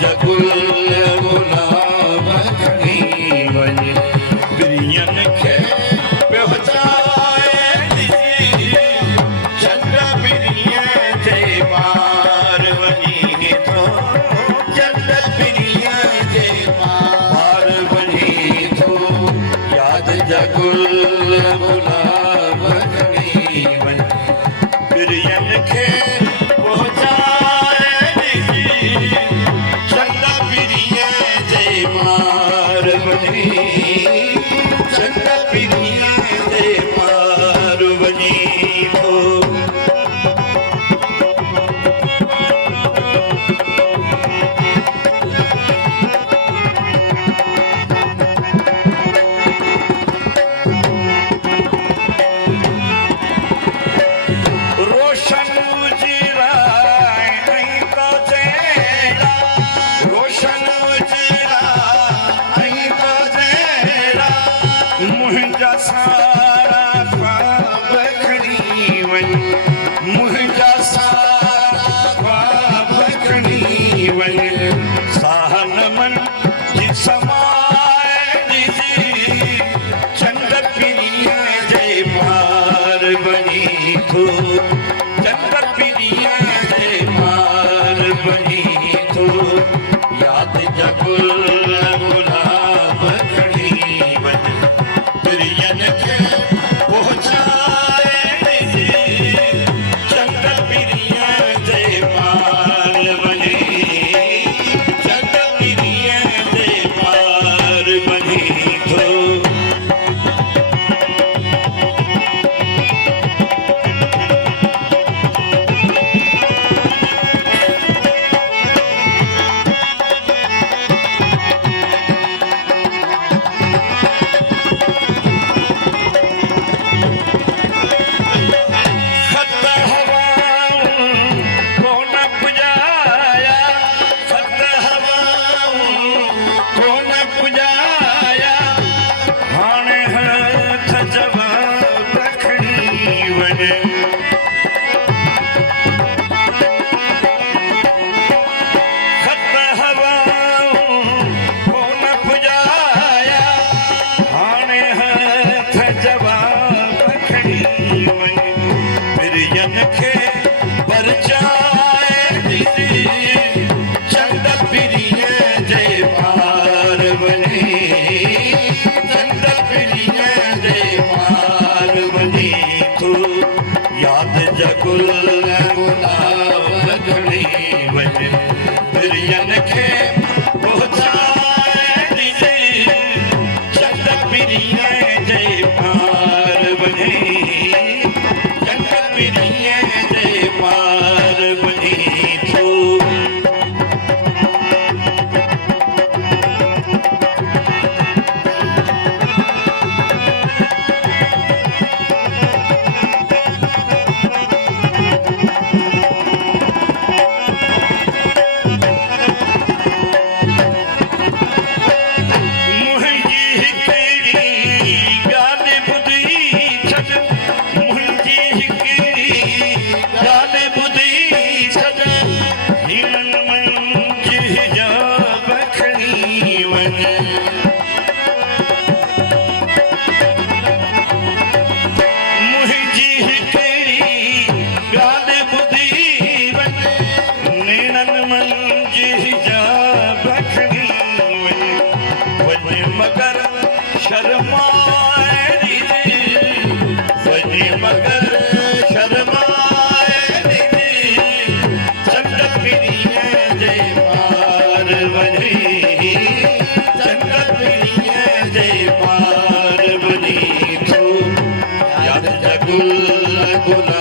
जगुल गुलाब खणी वञ प्रियन खे पहुचाए चंड प्रिय जे पार वञी थो चंड प्रिय जे पार वञी थो यादि जगुल गुलाब खणी वञ प्रियन खे यादि जगुल गुलाब खणी वञ प्रियन खे पहुचाए चंड प्रिय जे पार वञी चंड प्रिय जे पार वञी थो जगुल गुलाब खणी वञ प्रियन खे पहुचाए चंड प्रिय जे पार वञी चंड प्रिय जे पार वञी थो गुल गुल